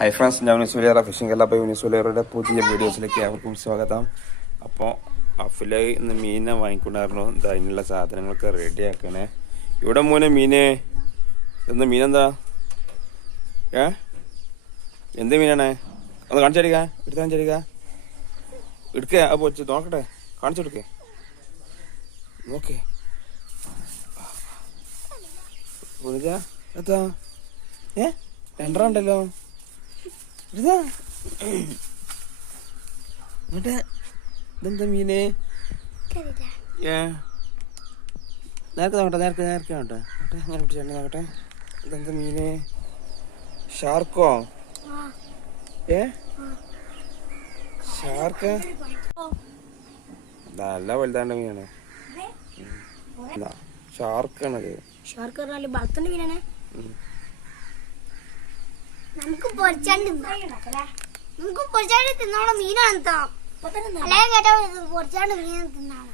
Hi friends ഞാൻ സുലേറ phishing കല്ലാപ്പ സുലേറയുടെ പുതിയ വീഡിയോസിലേക്ക് അവർക്കും സ്വാഗതം. അപ്പോൾ അഫില ഇന്ന് മീനെ വാങ്ങിക്കൊണ്ടായിരുന്നു. എന്താ അതിനുള്ള സാധനങ്ങളൊക്കെ റെഡി ആക്കണേ. ഇവിടെ മോനെ മീനെ. എന്താ മീനെന്താ? ഏ? എന്ത് മീനാണ്? ഒന്ന് കാണിച്ചു തരിക. എടുത്ത് കാണിച്ചു തരിക. എടുക്കുക അപ്പോൾ വെച്ച് നോക്കട്ടെ. കാണിച്ചു കൊടുക്കേ. നോക്കേ. പുനിത എത്താ ഏ? രണ്ടെണ്ണം ഉണ്ടല്ലോ. എന്നിട്ട് ഇതെന്താ മീന്? ഏ? നേരത്തെ നോക്കട്ടെ നേരത്തെ നേരത്തെ നോട്ടെ നോട്ടെ ഞാൻ പിടിച്ചോട്ടെ നോക്കട്ടെ ഇതെന്താ മീന്? ഷാർക്കോ? ഏ? ഷാർക്ക്? നല്ല വലുതാണ്ട മീനാണ്. ഷാർക്കാണത്. ഷാർക്ക് പറഞ്ഞാൽ വളർത്തുന്ന മീനാണ്. നമുക്ക് പൊരിച്ചാണ്ട്. നമുക്ക് പൊരിച്ചാണ്ട് തിന്നോളെ മീനാണ് തിന്നാം അല്ലെങ്കിൽ കേട്ടോ പൊരിച്ചാണ്ട് മീൻ തിന്നാണ്